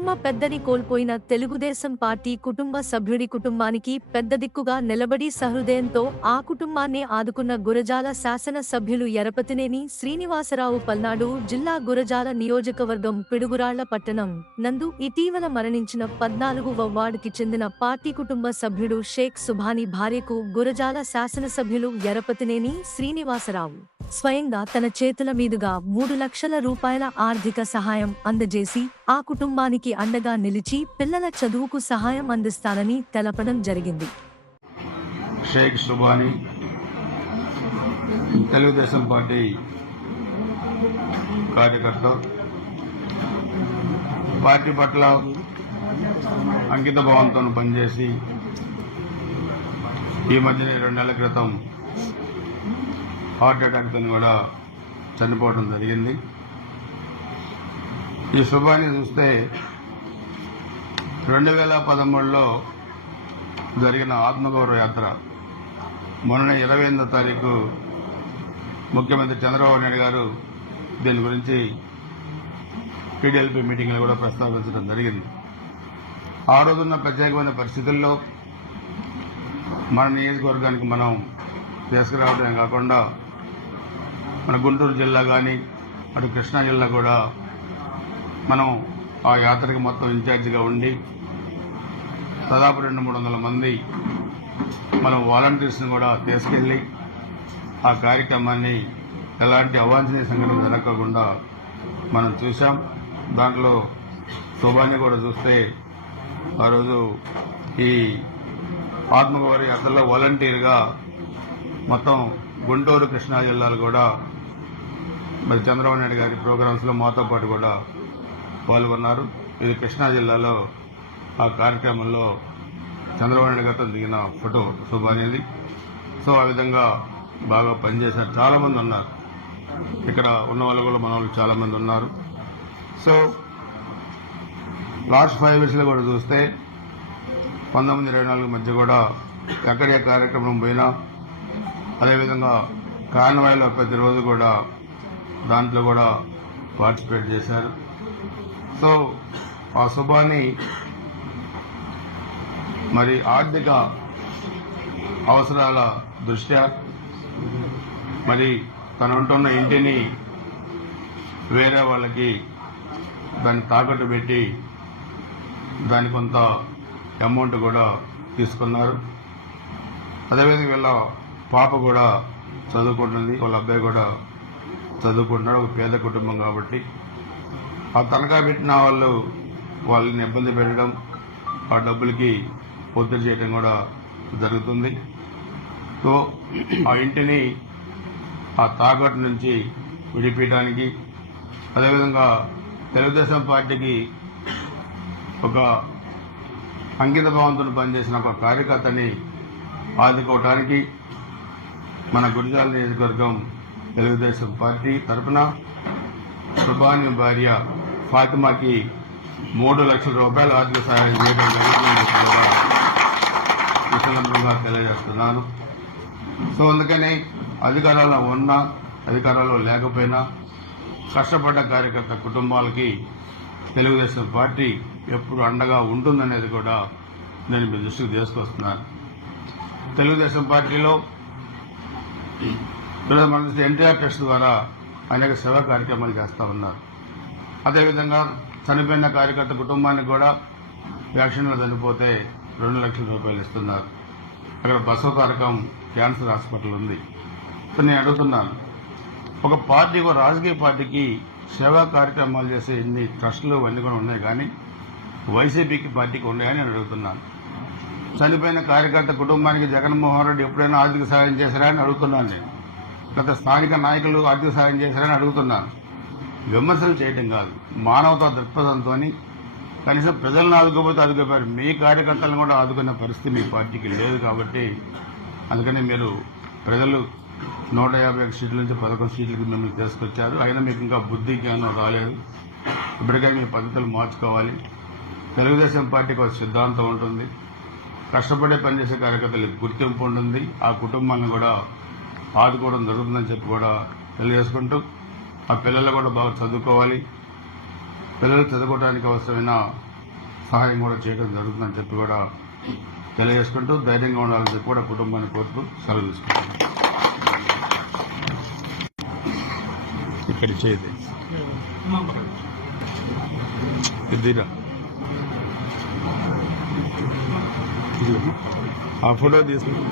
పెద్దని కోల్పోయిన తెలుగుదేశం పార్టీ కుటుంబ సభ్యుడి కుటుంబానికి పెద్ద దిక్కుగా నిలబడి సహృదయంతో ఆ కుటుంబాన్ని ఆదుకున్న గురజాల శాసన సభ్యులు ఎరపతినేని శ్రీనివాసరావు పల్నాడు జిల్లా గురజాల నియోజకవర్గం పిడుగురాళ్ళ పట్టణం నందు ఇటీవల మరణించిన పద్నాలుగు వార్డుకి చెందిన పార్టీ కుటుంబ సభ్యుడు షేక్ సుభాని భార్యకు గురజాల శాసనసభ్యులు ఎరపతినేని శ్రీనివాసరావు స్వయంగా తన చేతుల మీదుగా మూడు లక్షల రూపాయల ఆర్థిక సహాయం అందజేసి ఆ కుటుంబానికి అండగా నిలిచి పిల్లల చదువుకు సహాయం అందిస్తానని తెలపడం జరిగింది. షేక్ సుబాని తెలుగుదేశం పార్టీ కార్యకర్త పార్టీ పట్ల అంకిత భావంతో పనిచేసి ఈ మధ్యనే రెండు నెలల క్రితం హార్ట్ అటాక్తో కూడా చనిపోవడం జరిగింది. ఈ శుభాన్ని చూస్తే రెండు వేల పదమూడులో జరిగిన ఆత్మగౌరవ యాత్ర. మొన్న ఇరవై ఎనిమిదో తారీఖు ముఖ్యమంత్రి చంద్రబాబు నాయుడు గారు దీని గురించి టీడీఎల్పీ మీటింగ్లో కూడా ప్రస్తావించడం జరిగింది. ఆ రోజున్న ప్రత్యేకమైన పరిస్థితుల్లో మన నియోజకవర్గానికి మనం తీసుకురావడమే కాకుండా మన గుంటూరు జిల్లా కానీ అటు కృష్ణా జిల్లా కూడా మనం ఆ యాత్రకు మొత్తం ఇన్ఛార్జిగా ఉండి దాదాపు రెండు మూడు వందల మంది మనం వాలంటీర్స్ని కూడా తీసుకెళ్ళి ఆ కార్యక్రమాన్ని ఎలాంటి అవాంఛనీయ సంఘటన జరగకుండా మనం చూసాం దాంట్లో శోభాన్ని కూడా చూస్తే ఆ రోజు ఈ ఆత్మగౌరవ యాత్రలో వాలంటీర్గా మొత్తం గుంటూరు కృష్ణా జిల్లాలు కూడా మరి చంద్రబాబు నాయుడు గారి ప్రోగ్రామ్స్లో మాతో పాటు కూడా పాల్గొన్నారు. ఇది కృష్ణా జిల్లాలో ఆ కార్యక్రమంలో చంద్రబాబు నాయుడు గారితో దిగిన ఫోటో శుభ అనేది సో ఆ విధంగా బాగా పనిచేశారు. చాలా మంది ఉన్నారు. ఇక్కడ ఉన్న వాళ్ళు కూడా మన వాళ్ళు చాలా మంది ఉన్నారు. సో లాస్ట్ ఫైవ్ ఇయర్స్లో కూడా చూస్తే పంతొమ్మిది ఇరవై నాలుగు మధ్య కూడా ఎక్కడ ఏ కార్యక్రమం పోయినా అదేవిధంగా కాన్వాయిలో ప్రతిరోజు కూడా దాంట్లో కూడా పార్టిసిపేట్ చేశారు. సో ఆ శుభాన్ని మరి ఆర్థిక అవసరాల దృష్ట్యా మరి తనంటున్న ఉంటున్న ఇంటిని వేరే వాళ్ళకి దాన్ని తాకట్టు పెట్టి దాని కొంత అమౌంట్ కూడా తీసుకున్నారు. అదేవిధంగా వీళ్ళ పాప కూడా చదువుకుంటుంది. వాళ్ళ అబ్బాయి కూడా చదువుకుంటున్నాడు. ఒక పేద కుటుంబం కాబట్టి. ఆ తనఖా పెట్టిన వాళ్ళు వాళ్ళని ఇబ్బంది పెట్టడం ఆ డబ్బులకి ఒత్తిడి చేయడం కూడా జరుగుతుంది. సో ఆ ఇంటిని ఆ తాకట్టు నుంచి విడిపించడానికి అదేవిధంగా తెలుగుదేశం పార్టీకి ఒక అంకిత భావంతో పనిచేసిన ఒక కార్యకర్తని ఆదుకోవటానికి మన గురిజాల నియోజకవర్గం తెలుగుదేశం పార్టీ తరఫున సుబాని భార్య ఫాతిమాకి మూడు లక్షల రూపాయలు ఆర్థిక సహాయం చేయడం జరుగుతుందని తెలియజేస్తున్నాను. సో అందుకని అధికారంలో ఉన్నా అధికారంలో లేకపోయినా కష్టపడ్డ కార్యకర్త కుటుంబాలకి తెలుగుదేశం పార్టీ ఎప్పుడు అండగా ఉంటుందనేది కూడా నేను మీ దృష్టికి తీసుకొస్తున్నాను. తెలుగుదేశం పార్టీలో మన ఎన్టీఆర్ ట్రస్ట్ ద్వారా అనేక సేవా కార్యక్రమాలు చేస్తూ ఉన్నారు. అదేవిధంగా చనిపోయిన కార్యకర్త కుటుంబానికి కూడా వ్యాక్సిన్లు చనిపోతే రెండు లక్షల రూపాయలు ఇస్తున్నారు. అక్కడ బసవ తారకం క్యాన్సర్ హాస్పిటల్ ఉంది. సో నేను అడుగుతున్నాను ఒక పార్టీ ఒక రాజకీయ పార్టీకి సేవా కార్యక్రమాలు చేసే ఇన్ని ట్రస్టులు అన్నీ కూడా ఉన్నాయి కానీ వైసీపీకి పార్టీకి ఉన్నాయని నేను అడుగుతున్నాను. చనిపోయిన కార్యకర్త కుటుంబానికి జగన్మోహన్ రెడ్డి ఎప్పుడైనా ఆర్థిక సహాయం చేశారా అని అడుగుతున్నాను నేను. గత స్థానిక నాయకులు ఆర్థిక సహాయం చేశారని అడుగుతున్నాను. విమర్శలు చేయడం కాదు. మానవతా దృక్పథంతో కనీసం ప్రజలను ఆదుకోపోతే ఆదుకోపారు మీ కార్యకర్తలను కూడా ఆదుకునే పరిస్థితి మీ పార్టీకి లేదు కాబట్టి అందుకని మీరు ప్రజలు నూట యాభై ఒక సీట్ల నుంచి పదకొండు సీట్లకి మిమ్మల్ని తీసుకొచ్చారు. అయినా మీకు ఇంకా బుద్ధి జ్ఞానం రాలేదు. ఇప్పటికైనా మీ పద్ధతులు మార్చుకోవాలి. తెలుగుదేశం పార్టీకి ఒక సిద్ధాంతం ఉంటుంది. కష్టపడే పనిచేసే కార్యకర్తలకు గుర్తింపు ఉంటుంది. ఆ కుటుంబాన్ని కూడా ఆదుకోవడం జరుగుతుందని చెప్పి కూడా తెలియజేసుకుంటూ ఆ పిల్లలు కూడా బాగా చదువుకోవాలి. పిల్లలు చదువుకోవడానికి అవసరమైన సహాయం కూడా చేయడం జరుగుతుందని చెప్పి కూడా తెలియజేసుకుంటూ ధైర్యంగా ఉండాలని చెప్పి కూడా కుటుంబాన్ని కోరుతూ సెలవు తీసుకుంటాను ఇక్కడ చేయదు ఇదిరా ఆ ఫోటో తీసుకుంటాం